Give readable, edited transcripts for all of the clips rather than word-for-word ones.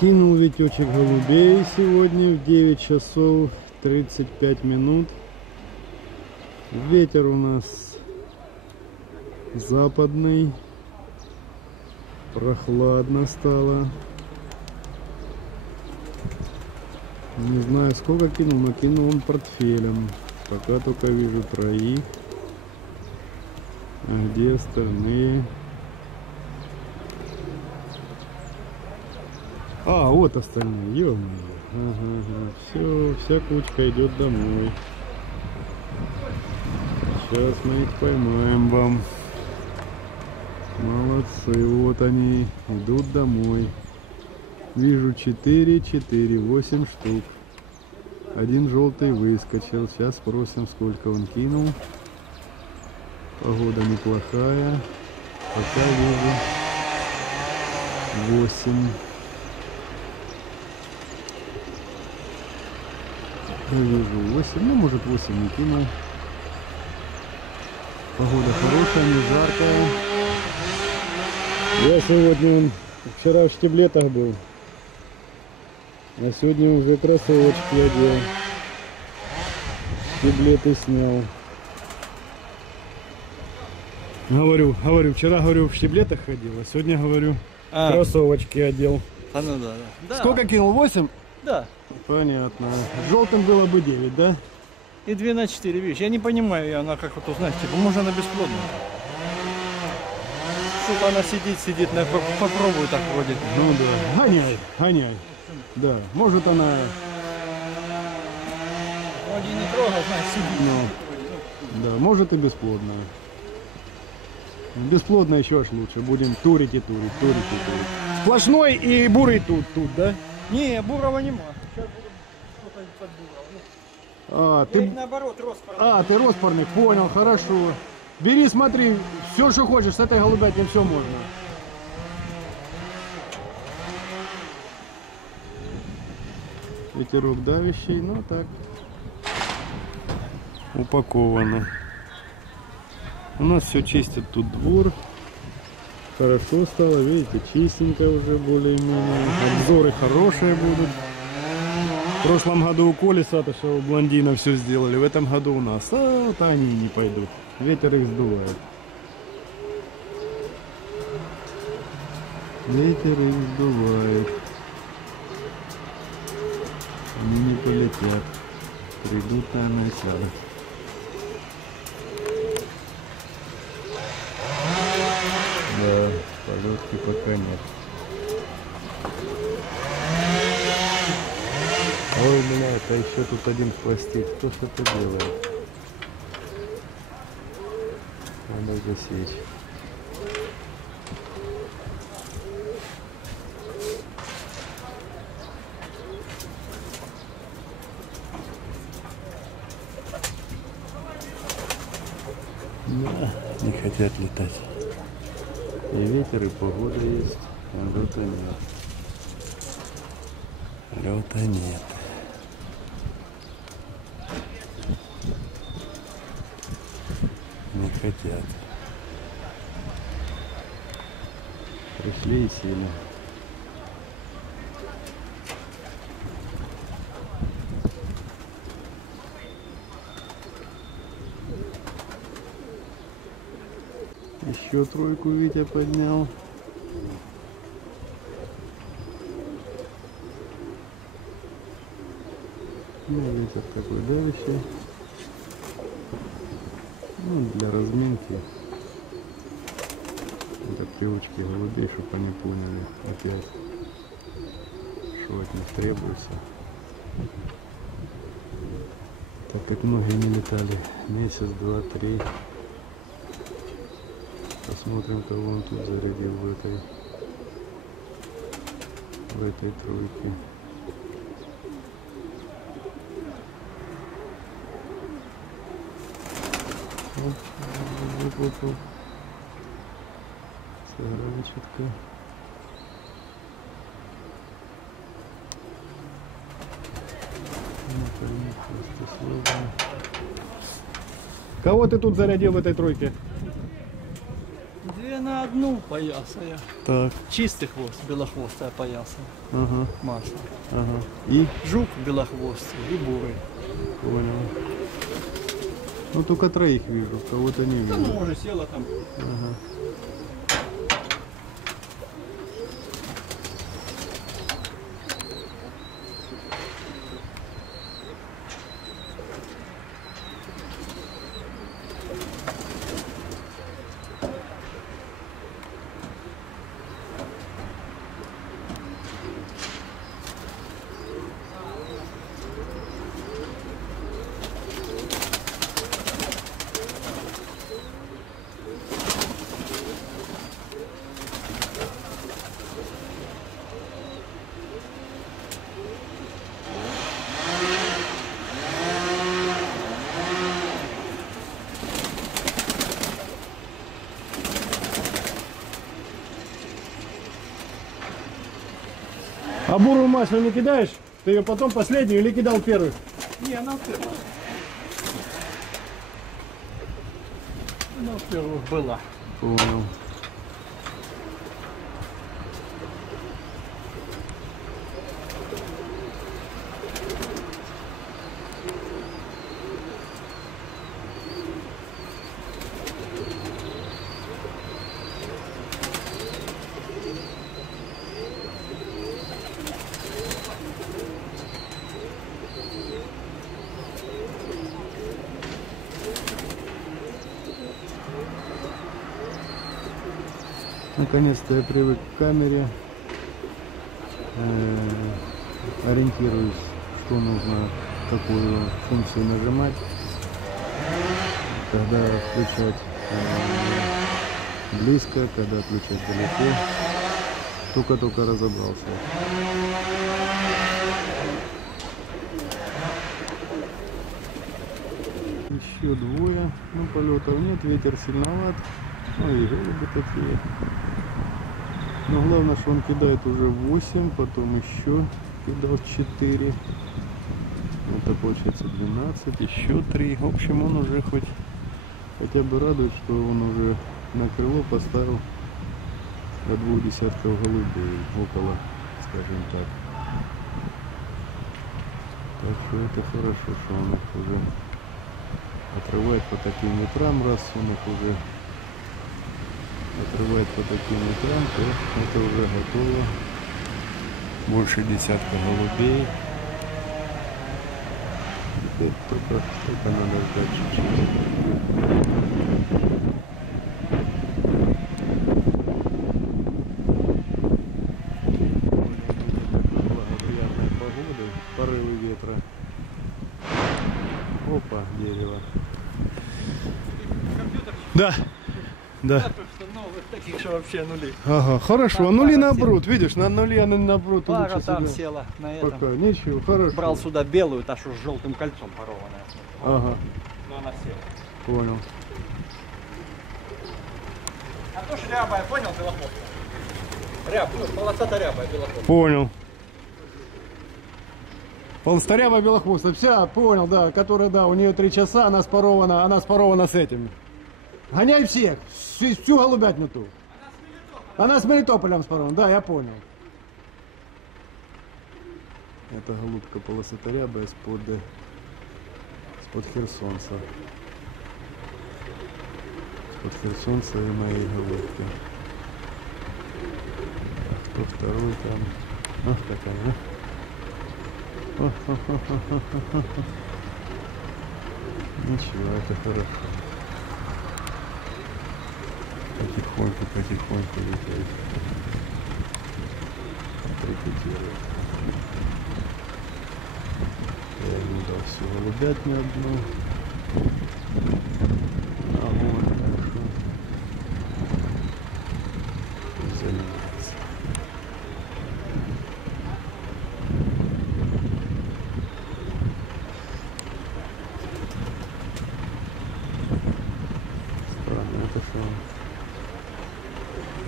Кинул Витечек голубей сегодня в 9 часов 35 минут. Ветер у нас западный. Прохладно стало. Не знаю, сколько кинул, но кинул он портфелем. Пока только вижу троих. А где остальные? А, вот остальные. Ё-моё. Ага. Все, вся кучка идет домой. Сейчас мы их поймаем вам. Молодцы, вот они идут домой. Вижу 8 штук. Один желтый выскочил. Сейчас спросим, сколько он кинул. Погода неплохая. Пока вижу 8. Вижу 8. Ну, может, 8 не кинул. Погода хорошая, не жаркая. Я сегодня вчера в штиблетах был. А сегодня уже кроссовочки одел. Штиблеты снял. Говорю, вчера, в штиблетах ходил, а сегодня, кроссовочки одел. А ну да. Сколько кинул? 8? Да. Понятно. Желтым было бы 9, да? И 2 на 4, видишь, я не понимаю, она как вот узнать, типа, может она бесплодная. Что-то она сидит, попробуй так вроде. Ну да, гоняй. Да, может она... Вроде не трогал, значит сидит. Ну, да, может и бесплодная. Бесплодная еще аж лучше. Будем турить. Сплошной и бурый тут, да? Не, бурого нема. Сейчас будем что-то под бурого. Ты наоборот, роспорный. ты роспорный, понял, хорошо. Бери, смотри, все, что хочешь, с этой голубятней все можно. Ветерок давящий, но так упаковано. У нас все чистят тут двор. Хорошо стало, видите, чистенько уже более-менее. Обзоры хорошие будут. В прошлом году у Коли Сатышева блондина все сделали. В этом году у нас. А вот они не пойдут. Ветер их сдувает. Ветер их сдувает. Они не полетят. Придут, наверное, сядут. Да, полетки пока нет. Ой, бля, это еще тут один хвостик. Кто ж это делает? Надо засечь. Да, не хотят летать. И ветер, и погода есть, а лёта нет. Лёта нет. Не хотят. Пришли и сели. Еще тройку Витя поднял. Ну, ветер такой давящий. Ну, для разминки. Это привычки голубей, чтобы они поняли опять, что от них требуется. Так как многие не летали месяц, два, 3. Посмотрим, кого он тут зарядил в этой тройке. Оп. Сыграли чутка. Кого ты тут зарядил в этой тройке? 2 на 1 поясая. Так, Чистый хвост, белохвостая пояса. ага, Масло. ага. И? Жук белохвостый и бурый. Понял. Ну только троих вижу, кого-то не Ну, вижу. может, села там. Ага. А бурую масло не кидаешь? Ты ее потом последнюю или кидал первую? Не, она в первых. Она в первых была. Понял. Наконец-то я привык к камере, ориентируюсь, что нужно, какую функцию нажимать, когда включать близко, когда включать далеко. Только-только разобрался. Еще двое, но полетов нет, ветер сильноват. Ну и голуби такие. Но главное, что он кидает уже 8, потом еще кидал 4. Это получается 12, еще 3. В общем, он уже хотя бы радует, что он уже на крыло поставил до 2 десятков голубей, около, скажем так. Так что это хорошо, что он их уже отрывает по таким ветрам, раз он их уже отрывает по таким ветрам, то это уже готово. Больше десятка голубей. Теперь только надо ждать чуть-чуть. Благоприятной погоды, порывы ветра. Опа, дерево. Компьютер. Да. Что новых таких, что вообще нули. Ага, хорошо. Там Нули пара наоборот, видишь, на нули, а на пруд Пара лучше там сюда. села на этом. Пока, ничего, хорошо. Брал сюда белую, та что с желтым кольцом порванная. Ага, Но она села. понял. А то ж рябая, понял, белохвостка? Ряб, ну, полосата рябая, белохвостка. Понял. Полсторявая белохвостая, вся, понял, да, которая, да, у нее 3 часа, она спарована с этим. Гоняй всех, всю голубятню ту. Она с Мелитополем спарована, да, я понял. Это голубка полосаторябая из-под Херсонца. Из-под Херсонца и моей голубки. А кто второй там? Ах, какая, а? Ничего, это хорошо. Потихоньку летает. Репетирует. Я ему дал всю голубятню одну. Огонь, хорошо. Занимается. Странно, это что?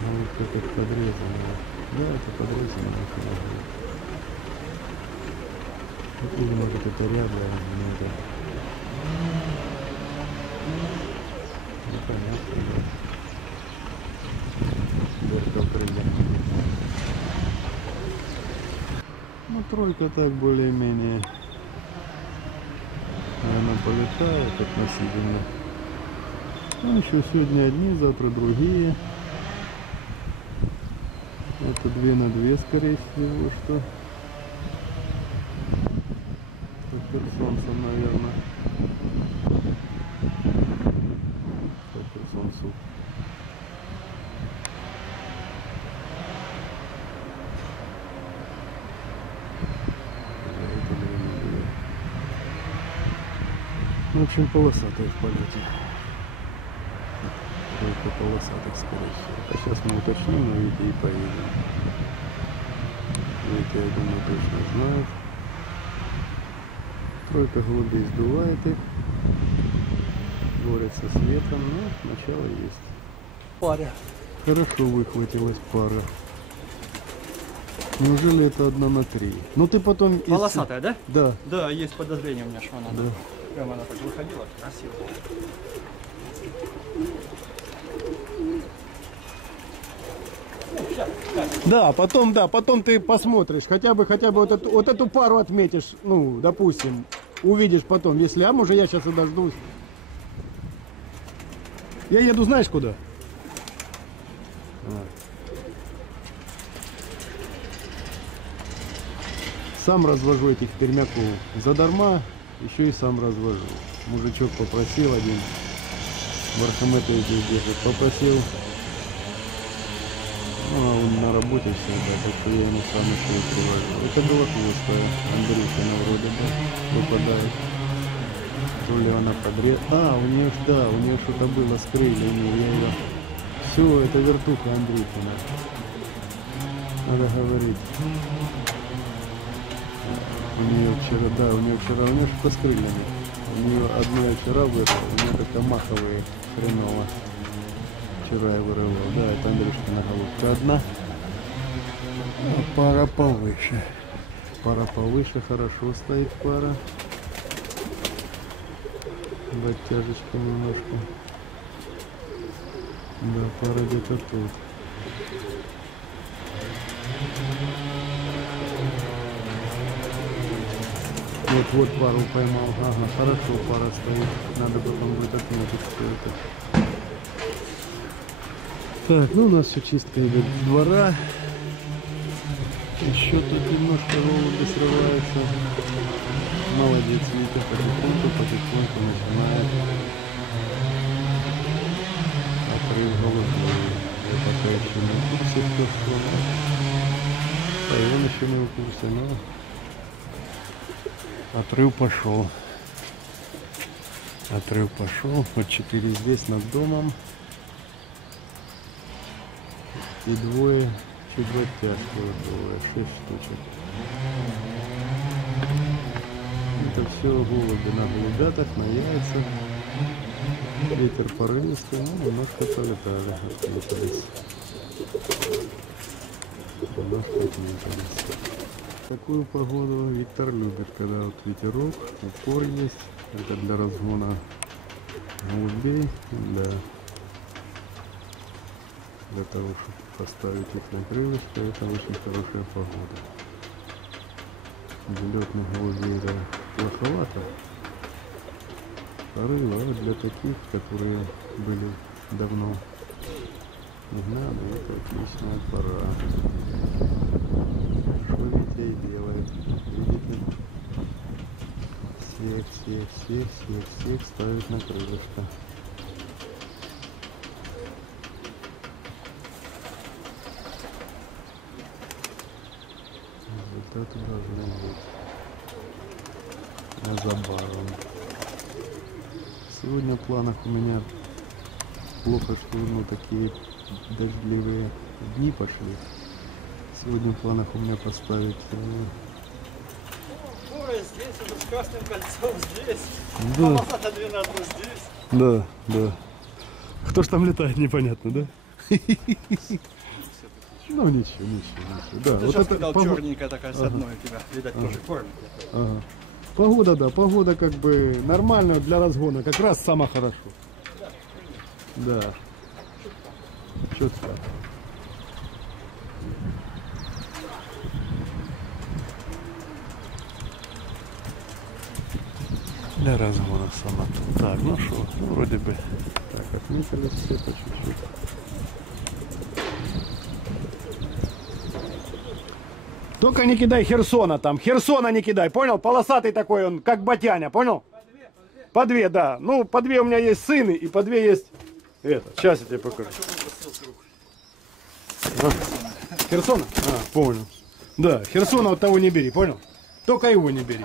Ну, это подрезано. Да, это подрезано. Или может это ряда, но это... Непонятно, да. дырка в крыле. Ну, тройка так более-менее. Она полетает относительно. Ну, еще сегодня одни, завтра другие. Это 2 на 2, скорее всего, что. Супер солнце, наверное. Супер солнцу. В общем, полосатые в полете. Только полосатых, скорее всего. А сейчас мы уточним, на Вите и поедем. Витя, я думаю, точно знает. Тройка голубей сдувает их. Борется с ветром, но начало есть. Паря. Хорошо выхватилась пара. Неужели это 1 на 3? Ну ты потом... Полосатая, да? Да. Да, есть подозрение у меня, что она. Да. Прямо она так выходила, красиво. Да, потом ты посмотришь, хотя бы вот эту пару отметишь, ну, допустим, увидишь потом, если, а может я сейчас и дождусь. Я еду, знаешь куда? Сам развожу этих пермяков задарма, еще и сам развожу. Мужичок попросил один, в Архимете здесь держит, попросил. Ну, а он на работе всегда, так что я ему сам еще и привожу. Это белохвостая, Андрюшина вроде бы выпадает. То ли она подрез... у нее, да, у нее что-то было с крыльями, я ее... Все, это вертуха Андрюшина. Надо говорить. У нее что-то с крыльями. У нее одна вчера вырвала, у нее только маховые хреново. Вчера я вырывал, да, это Андрюшкина голубка одна. А пара повыше. Пара повыше, хорошо стоит пара. Оттяжечка немножко. Да, пара где-то тут. Вот пару поймал. Ага, хорошо, пара стоит. Надо потом будет отметить все это. Так, ну у нас все чистка идет двора. Еще тут немножко голуби срываются. Молодец, Витя, потихоньку начинает отрыв голубей. Я пока еще не в курсе, кто что. А он еще не в курсе, но отрыв пошел. Отрыв пошел. Вот 4 здесь над домом. И двое чуть оттяжкивают, 6 штучек. Это все голуби на голубятах, на яйцах. Ветер порывистый, ну немножко полетали, отметились. Немножко отметились. Такую погоду Виктор любит, когда вот ветерок, упор есть. Это для разгона голубей, для того, чтобы поставить их на крылышко, это очень хорошая погода. Для летных голубей это плоховато. Порыва, а вот для таких, которые были давно не надо, это отличная пора. Что Витя и делает. Видите? Всех ставит на крылышко. Результаты должны быть. А за баром. Сегодня в планах у меня плохо, что такие дождливые дни пошли. Сегодня в планах у меня поставить... Здесь, уже с Красным кольцом здесь. Да. Полоса 12 здесь. Да. Кто ж там летает, непонятно, да? Ну ничего. Да, Ты вот сейчас это сказал, черненькая такая с одной у тебя. Видать, тоже кормит. Ага. Погода как бы нормальная для разгона, как раз самое хорошо. Да. Четко. для разгона Соната. Так, ну что, ну, вроде бы так отметили все по чуть-чуть. Только не кидай Херсона там. Херсона не кидай, понял? Полосатый такой он, как Батяня, понял? По две, да. Ну, по две у меня есть сыны, и по две есть это. Сейчас я тебе покажу. А? Херсона? А, понял. Да, Херсона вот того не бери, понял? Только его не бери.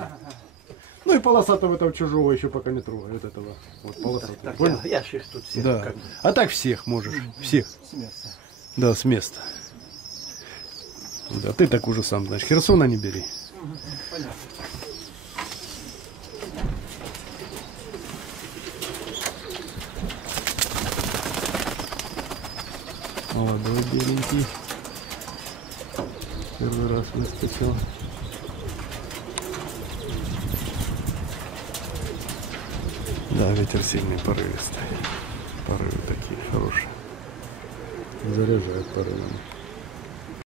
Ну и полосатого этого чужого еще пока не трогай. Вот этого. Вот полосатого. Так, Понял? я ж их тут всех. Да. Как... А так всех можешь. Всех. С места. Да, с места. Да, ты так уже сам знаешь. Херсона не бери. Понятно. Молодой беленький. Первый раз выскочил. Да, ветер сильный, порывистый. Порывы такие хорошие. Заряжают порывами.